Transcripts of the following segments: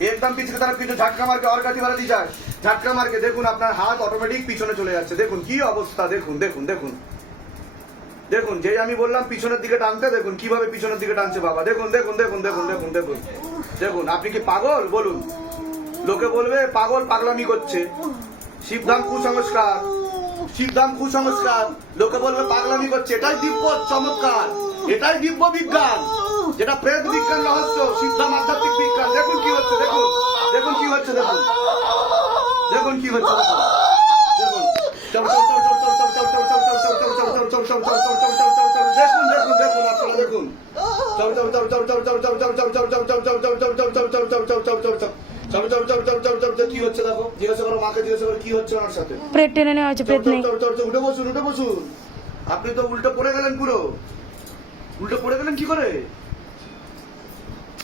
একদম পিছনে তারা যায়। দেখুন, আপনার হাত অটোমেটিক পিছনে চলে যাচ্ছে। দেখুন, কি অবস্থা, দেখুন দেখুন দেখুন। দেখুন আমি বললাম পিছনের দিকে টানতে, দেখুন, কীভাবে পিছনের দিকে টানছে বাবা। দেখুন দেখুন দেখুন দেখুন দেখুন দেখুন। দেখুন, আপনি কি পাগল? বলুন। লোকে বলবে, পাগল পাগলামি করছে। শিবধাম কুসংস্কার। শিবধাম কুসংস্কার লোকে বলবে পাগলামি করছে এটাই দিব্য চমৎকার এটাই দিব্য বিজ্ঞান যেটা প্রেত বিজ্ঞান রহস্য শিবধাম আধ্যাত্মিক বিজ্ঞান দেখুন কি হচ্ছে দেখুন দেখুন কি হচ্ছে দেখুন দেখুন কি হচ্ছে দেখুন দেখুন দেখুন দেখুন আপনারা দেখুন আপনি তো উল্টো পড়ে গেলেন পুরো। উল্টো পড়ে গেলেন কি করে?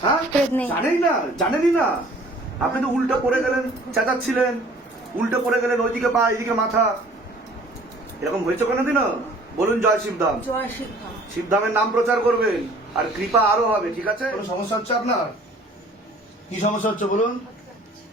হ্যাঁ? জানেই না জানেনি না। আপনি তো উল্টো পড়ে গেলেন চেঁচাচ্ছিলেন। উল্টো পড়ে গেলেন ওইদিকে পা এইদিকে মাথা। এরকম হয়েছে কেন দিন বলুন জয় শিবধাম। শিবধামের নাম প্রচার করবেন আর কৃপা আরও হবে ঠিক আছে? কোন সমস্যা হচ্ছে আপনার? কি সমস্যা হচ্ছে বলুন?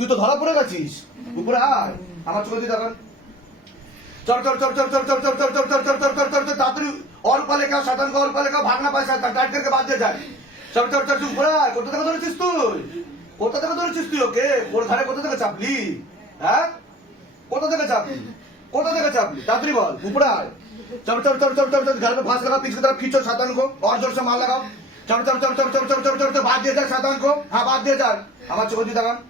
তুই তো ধরা পড়ে গেছিস উপরে আয় আমার চোখে দিয়ে দেখান চর চর চর চর চর চর চর চর চর চর চর চর চর চর তাড়াতাড়ি অর পালে কাউ সাতান অর পালে পয়সা ডাক্তারকে বাদ দিয়ে যায় চর চর চর চুপ করে আয় কোথা থেকে ধরেছিস তুই কোথা থেকে ধরেছিস তুই ওকে ওর ঘরে কোথা থেকে চাপলি হ্যাঁ কোথা থেকে চাপলি কোথা থেকে চাপলি তাড়াতাড়ি বল উপরে আয় চর চর চর চর চর চর ঘর ফাঁস লাগা পিছকে তারা खींचो सातान को और মাল লাগাও मार लगाओ चर चर चर चर चर चर चर चर बाद दिया जाए सातान को हाँ बाद दिया जाए हमारे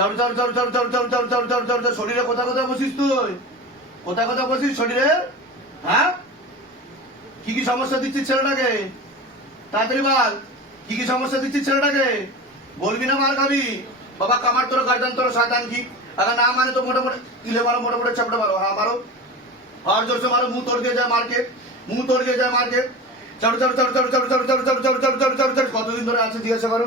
চাপ চাপ চাপ চাপ চাপ চাপ চাপ চাপ চাপ চাপ চাপ শরীরে কোথা কোথায় বসিস তুই কোথা কোথায় বসিস শরীরে হ্যাঁ কি কি সমস্যা দিচ্ছিস ছেলেটাকে তাড়াতাড়ি বল কি কি সমস্যা দিচ্ছিস ছেলেটাকে বলবি না মার খাবি বাবা কামার তোর গার্জেন তোর শয়তান কি আগে না মানে তো মোটামুটি তিলে মারো মোটামুটি চাপটা মারো হ্যাঁ মারো আর জোরসে মারো মুখ তোর দিয়ে যায় মার্কেট মুখ তোর দিয়ে যায় মার্কেট চাপ চাপ চাপ চাপ চাপ চাপ চাপ চাপ চাপ চাপ চাপ চাপ কতদিন ধরে আছে জিজ্ঞাসা করো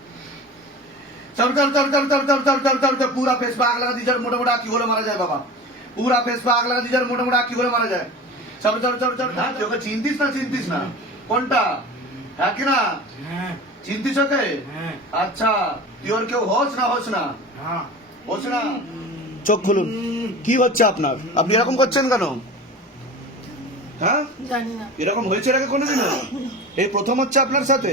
चल चल चल चल चल चल चल चल चल चल चल चल चल चल पूरा फेस पे आग लगा दीजिए मोटा मोटा आखी बोले मारा जाए बाबा पूरा फेस पे आग लगा दीजिए मोटा मोटा आखी बोले मारा जाए चल चल चल चल হ্যাঁ তুই ওকে চিনতিস না চিনতিস না কোনটা হ্যাঁ কি না হ্যাঁ চিনতিস ওকে হ্যাঁ আচ্ছা তুই ওর কেউ হোস না হোস না হ্যাঁ হোস না চোখ খুলুন কি হচ্ছে আপনার আপনি এরকম করছেন কেন হ্যাঁ জানি না এরকম হয়েছে এর আগে কোনোদিনও এই প্রথম হচ্ছে আপনার সাথে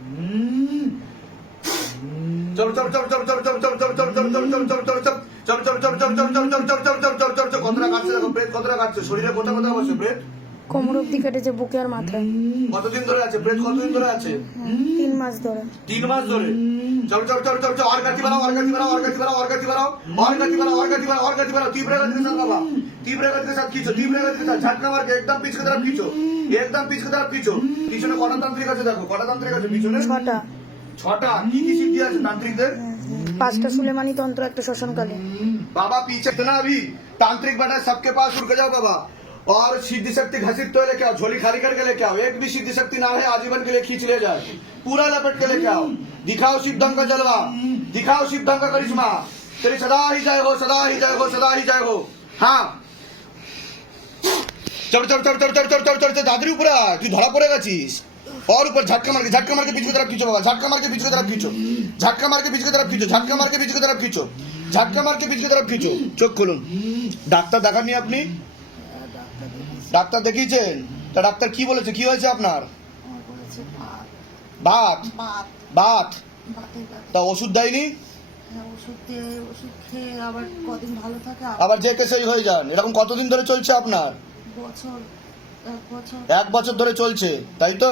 চলো তিন মাস ধরে বাবা পিছনে কটা তান্ত্রিক আছে দেখো কটা তান্ত্রিক আছে পিছনে ছটা ছটা কি কি সিদ্ধি আছে তান্ত্রিকদের पांचटा सुलेमानी तंत्र एक शोषण काले बाबा पीछे इतना अभी तांत्रिक बना है सबके पास रुक जाओ बाबा और सिद्धि शक्ति घसीट तो लेके आओ झोली खाली करके लेके आओ एक भी सिद्धि शक्ति ना है आजीवन के लिए खींच ले जाए पूरा लपेट के लेके आओ दिखाओ सिद्धम का जलवा दिखाओ सिद्धम का करिश्मा तेरी सदा ही जय हो सदा ही जय हो सदा ही जय हो हाँ চড় চড় চড় চড় চড় চড় চড় চড় দাদরি উপরা তুই ধরা পড়ে গেছিস और ऊपर झटका मार के झटका मार के पीछे की तरफ खींचो बाबा झटका मार के पीछे की तरफ खींचो। झटका मार के पीछे की तरफ खींचो झटका मार के पीछे की तरफ खींचो झटका मार के पीछे की तरफ खींचो। চোখ খুলুন ডাক্তার দেখাননি আপনি ডাক্তার দেখিয়েছেন তা ডাক্তার কি বলেছে কি হয়েছে আপনার বাত বাত তা ওষুধ দেয়নি আবার যে কে সেই হয়ে যান এরকম কতদিন ধরে চলছে আপনার? এক বছর ধরে চলছে তাই তো?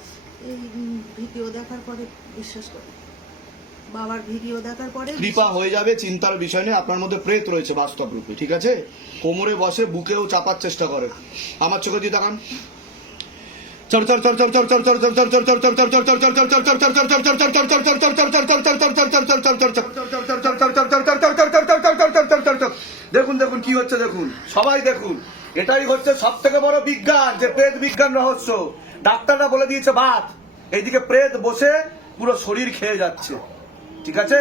এই ভিডিও দেখার পরে বিশ্বাস করি বাবার ভিডিও দেখার পরে কৃপা হয়ে যাবে চিন্তার বিষয় নেই আপনার মধ্যে প্রেত রয়েছে বাস্তব রূপে ঠিক আছে কোমরে বসে বুকেও চাপার চেষ্টা করে আমার চোখে দিয়ে দেখান ডাক্তাররা বলে দিয়েছে ভাত এইদিকে প্রেত বসে পুরো শরীর খেয়ে যাচ্ছে ঠিক আছে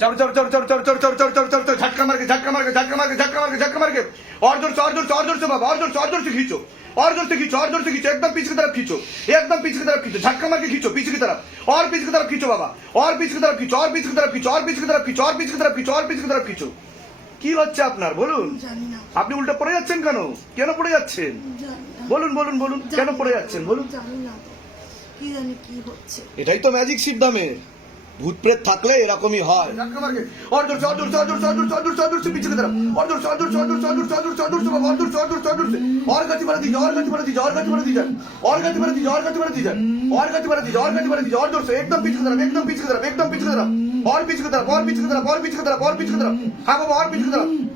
চর চর চর চর চর চর চর চর চর চর চর ঝাটকা মারকে ঝাটকা মারকে মারকে ঝাটকা মারকে ঝাটকা মারকে অর্জুন অর্জুন অর্জুন বাবা অর্জুন অর্জুন খিচো অর্জুন খিচো অর্জুন খিচো একদম পিছকে তারা খিচো একদম পিছকে তারা খিচো ঝাটকা মারকে খিচো পিছকে তারা অর পিছকে তারা খিচো বাবা অর পিছকে তারা খিচো অর পিছকে তারা পিছকে তারা খিচো পিছকে তারা খিচো অর পিছকে তারা খিচো কি হচ্ছে আপনার বলুন আপনি উল্টা পড়ে যাচ্ছেন কেন কেন পড়ে যাচ্ছেন বলুন বলুন বলুন কেন পড়ে যাচ্ছেন বলুন কি জানি কি হচ্ছে এটাই তো ম্যাজিক সিদ্ধামে ভূত প্রেত থাকলে এরকমই হয় অর্জুর সদুর সদুর সদুর সদুর সদুর সে পিছনে দাঁড়া অর্জুর সদুর সদুর সদুর সদুর সদুর সে অর্জুর সদুর সদুর সে ওর কাছে মারা দিছে ওর কাছে মারা দিছে ওর কাছে মারা দিছে ওর কাছে মারা দিছে ওর মারা মারা মারা একদম পিছনে দাঁড়া একদম পিছনে দাঁড়া একদম পিছনে দাঁড়া और पीछे की तरफ और पीछे की तरफ और पीछे की तरफ হ্যাঁ पीछे की तरफ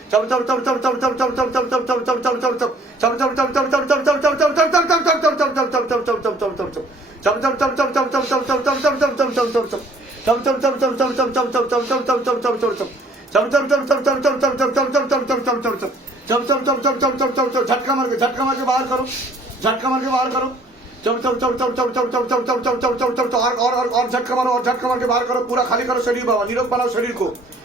चमचम चमचम चमचम चमचम चम चम चम चम चमचम चमचम चमचम चम चम चम चम चम चमचम चमचम चम चमचम चम চলো চলো चम চলো চলো চলো চলো চলো চলো চলো চলো চলো চলো चम চলো चम চলো चम चम चम চলো চলো চলো চলো চলো চলো চলো चम চলো चम चम चम चम चम चम झटका मार के बाहर करो झटका मार के बाहर करो चल चम चम चम चम चम चम चम चम चम चम चल और और और झटका मारो और झटका मार के बाहर करो पूरा खाली करो शरीर बाबा निरोग बनाओ शरीर को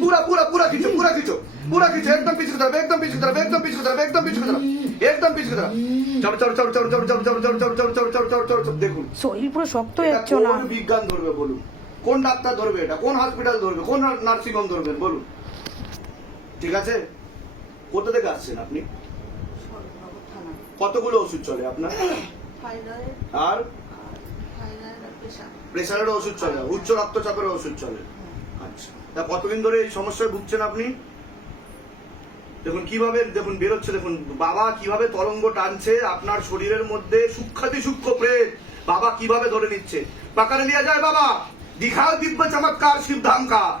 पूरा पूरा एकदम एकदम एकदम एकदम एकदम কোন ডাক্তার ধরবে এটা? কোন হসপিটাল ধরবে? কোন নার্সিং হোম ধরবেন? বলুন। ঠিক আছে? কোথা থেকে আসছেন আপনি? কতগুলো ওষুধ চলে আপনার? আর? প্রেশারের ওষুধ চলে উচ্চ রক্তচাপের ওষুধ চলে। আচ্ছা। তা কতদিন ধরে এই সমস্যায় ভুগছেন আপনি? দেখুন কীভাবে দেখুন বেরোচ্ছে দেখুন বাবা কীভাবে তরঙ্গ টানছে আপনার শরীরের মধ্যে সূক্ষাতি সূক্ষ্ম প্রেত। বাবা কীভাবে ধরে নিচ্ছে? পাকারে নিয়ে যায় বাবা। দিঘা দিব্য চমৎকার শিব ধামকা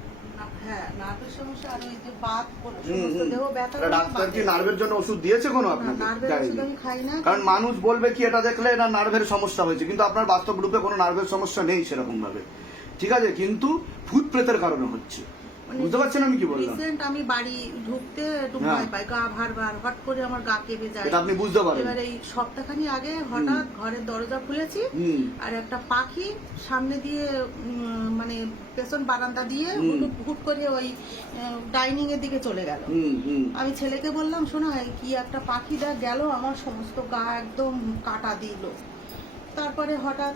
ডাক্তার কি নার্ভের জন্য ওষুধ দিয়েছে কারণ মানুষ বলবে কি এটা দেখলে না নার্ভের সমস্যা হয়েছে। কিন্তু আপনার বাস্তব রূপে কোনো নার্ভের সমস্যা নেই সেরকম ভাবে ঠিক আছে? কিন্তু ভূত প্রেতের কারণে হচ্ছে। মানে বুঝতে পারছেন আমি কি বললাম? রিসেন্ট আমি বাড়ি ঢুকতে একটু হ্যাঁ। ভয় পাই গা ভার ভার হট করে আমার গা কেঁপে যায়। এটা আপনি বুঝতে পারেন। এবার এই সপ্তাহখানি আগে হঠাৎ ঘরের দরজা খুলেছি আর একটা পাখি সামনে দিয়ে মানে পেছন বারান্দা দিয়ে হুট করে ওই ডাইনিং এর দিকে চলে গেল। আমি ছেলেকে বললাম শোনা কি একটা পাখি দা গেল আমার সমস্ত গা একদম কাটা দিল। তারপরে হঠাৎ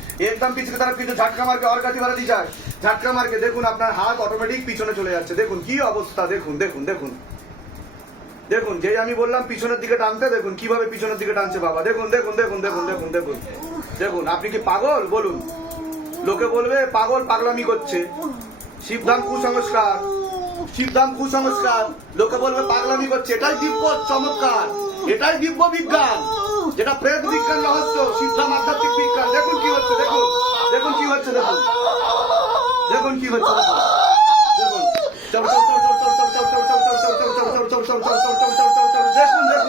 একদম পিছনে, তারা কিন্তু ঝাটকা মার্কে অর কাঠি বাড়াতে যায়। ঝাটকা মার্কে দেখুন, আপনার হাত অটোমেটিক পিছনে চলে যাচ্ছে। দেখুন, কি অবস্থা, দেখুন দেখুন দেখুন। দেখুন যে আমি বললাম পিছনের দিকে টানতে, দেখুন, কীভাবে পিছনের দিকে টানছে বাবা। দেখুন দেখুন দেখুন দেখুন দেখুন দেখুন। দেখুন, আপনি কি পাগল? বলুন। লোকে বলবে, পাগল পাগলামি করছে। শিবধাম কুসংস্কার। শিবধাম কুসংস্কার। লোকে বলবে, পাগলামি করছে। এটাই দিব্য চমৎকার। এটাই দিব্য বিজ্ঞান যেটা প্রেত বিজ্ঞান রহস্য শিক্ষা আধ্যাত্মিক বিজ্ঞান দেখুন কি হচ্ছে দেখুন দেখুন কি হচ্ছে দেখুন দেখুন কি হচ্ছে দেখুন দেখুন দেখুন দেখুন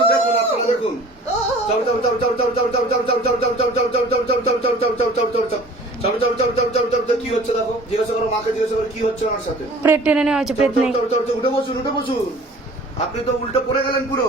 কি হচ্ছে হচ্ছে উঠে বসুন উঠে বসুন আপনি তো উল্টো পড়ে গেলেন পুরো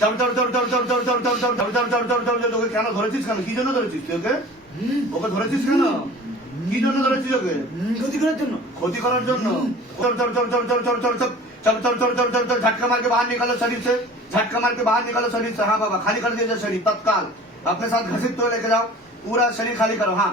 ধর ধর ধর ধর ধর ধর ধর ধর ধর ধর ধর ধর ধর ধর ধর ওকে কেন ধরেছিস কেন কি জন্য ধরেছিস তুই ওকে ধরেছিস কেন কি জন্য ধরেছিস ওকে ক্ষতি করার জন্য ক্ষতি করার জন্য चल चल चल चल चल चल झटका बाहर निकालो शरीर से झटका मार बाहर निकालो शरीर से हाँ बाबा खाली कर दीजिए शरीर तत्काल अपने साथ घसीट तो लेके जाओ पूरा शरीर खाली हाँ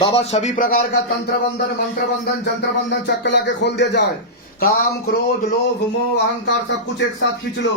बाबा सभी प्रकार का तंत्र बंधन मंत्र बंधन जंत्र बंधन चक्र लगे खोल दिया जाए काम क्रोध लोभ मोह अहंकार सब कुछ एक साथ खींच लो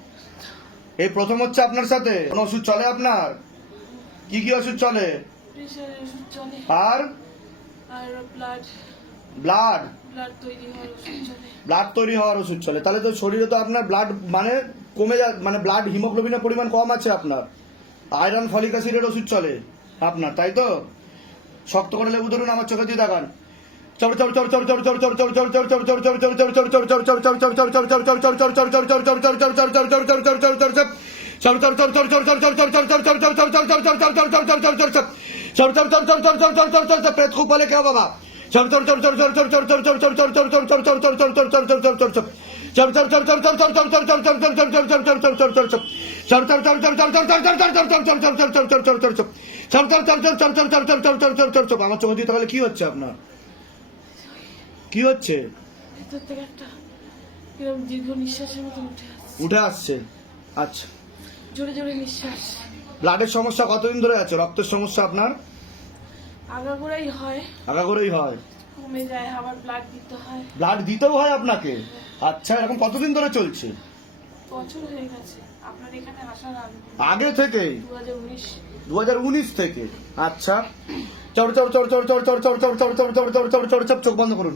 এই প্রথম হচ্ছে আপনার সাথে। কোনো ওষুধ চলে আপনার? কি কি ওষুধ চলে? আর? ব্লাড ব্লাড ব্লাড তৈরি হওয়ার ওষুধ চলে। ব্লাড তৈরি হওয়ার ওষুধ চলে। তাহলে তো শরীরে তো আপনার ব্লাড মানে কমে যা মানে ব্লাড হিমোগ্লোবিনের পরিমাণ কম আছে আপনার। আয়রন ফলিক অ্যাসিডের ওষুধ চলে আপনার তাই তো? শক্ত করে লেবু ধরুন আমার চোখে দিয়ে দেখান। আমার চোখ দিয়ে তাহলে কি হচ্ছে আপনার কি হচ্ছে ভেতর থেকে একটা এরকম দীর্ঘ নিঃশ্বাসের মতন উঠে আসছে উঠে আসছে আচ্ছা জোরে জোরে নিঃশ্বাস ব্লাডের সমস্যা কতদিন ধরে আছে রক্তের সমস্যা আপনার আগাগোড়াই হয় আগা করেই হয় কমে যায় আবার ব্লাড দিতে হয় ব্লাড দিতেও হয় আপনাকে আচ্ছা এরকম কতদিন ধরে চলছে বছর হয়ে গেছে আপনার এখানে আসার আগে থেকেই দু হাজার উনিশ থেকে আচ্ছা চড় চড় চড় চড় চড় চড় চড় চড় চড় চড় চড় চড় চড় চড় চড় চোখ বন্ধ করুন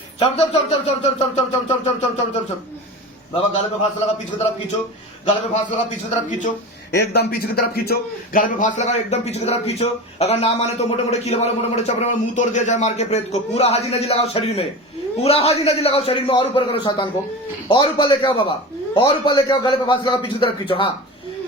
चढ़ चढ़ चढ़ चढ़ चढ़ चढ़ चढ़ चढ़ चढ़ चढ़ चढ़ चढ़ चढ़ चढ़ चढ़ बाबा गाले पे फांस लगा पीछे की तरफ खींचो गाले पे फांस लगा पीछे की तरफ खींचो एकदम पीछे की तरफ खींचो गाले पे फांस लगा एकदम पीछे की तरफ खींचो अगर ना माने तो मोटे मोटे खिले मारो मोटे मोटे चपड़े मारो मुंह तोड़ दिया जाए मार के प्रेत को पूरा हाजी नजी लगाओ शरीर में पूरा हाजी नजी लगाओ शरीर में और ऊपर करो शैतान को और ऊपर लेके आओ बाबा और ऊपर लेके आओ गले पे फांस लगा पीछे की तरफ खींचो हाँ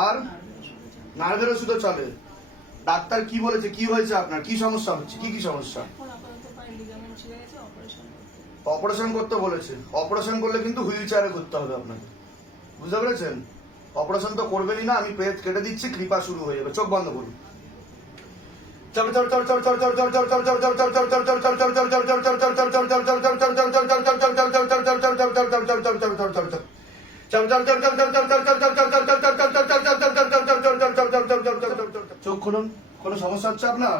আর নার্ভের ওষুধও চলে চলে ডাক্তার কি বলেছে কি হয়েছে আপনার কি সমস্যা হচ্ছে কি কি সমস্যা অপারেশন করতে বলেছে অপারেশন করলে কিন্তু হুইল চেয়ারে করতে হবে আপনাকে বুঝতে পেরেছেন অপারেশন তো করবেনই না আমি পেট কেটে দিচ্ছি কৃপা শুরু হয়ে যাবে চোখ বন্ধ করুন চোখ খুলুন, কোনো সমস্যা হচ্ছে আপনার?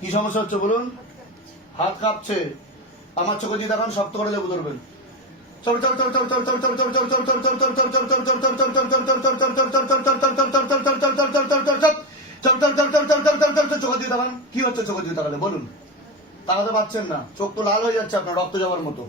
কি সমস্যা হচ্ছে বলুন? হাত কাঁপছে। আমার চোখে দিয়ে দেখান, শক্ত করে লেবু ধরবেন। চোখে দিয়ে দেখান, কি হচ্ছে চোখে দিয়ে তাকালে বলুন। তাকাতে পারছেন না। চোখ তো লাল হয়ে যাচ্ছে আপনার, রক্ত যাওয়ার মতো।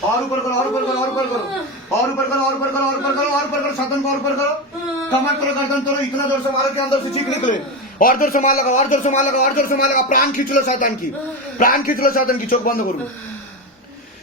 और ऊपर करो और ऊपर करो और ऊपर करो और ऊपर करो और ऊपर करो और ऊपर करो और ऊपर करो साधन को और ऊपर करो कमर करो गर्दन करो इतना जोर से मारो कि अंदर से चीख निकले और जोर से मार लगा और जोर से मार लगा और जोर से मार लगा प्राण खींच लो शैतान की प्राण खींच लो शैतान की चोख बंद करो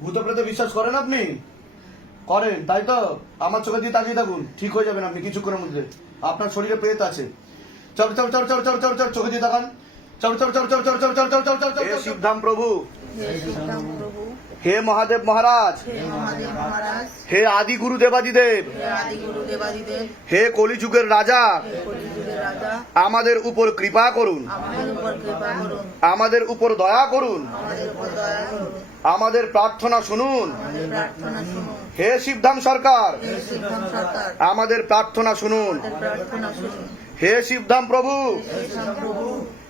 ভূত প্রেতে বিশ্বাস করেন আপনি করেন তাই তো আমার চোখে দিয়ে তাকিয়ে থাকুন ঠিক হয়ে যাবেন আপনি কিছুক্ষণের মধ্যে আপনার শরীরে প্রেত আছে চল চল চল চল চল চল চল চোখে দিয়ে তাকান চল চল চল চল চল চল চল চল চল চল চল শিবধাম প্রভু হে শ্রীরাম প্রভু হে মহাদেব মহারাজ হে মহাদেব মহারাজ আদি গুরু দেবাদিদেব হে কলিযুগের রাজা আমাদের উপর কৃপা করুন। আমাদের উপর দয়া করুন। আমাদের প্রার্থনা শুনুন। হে শিবধাম সরকার। আমাদের প্রার্থনা শুনুন। হে শিবধাম প্রভু।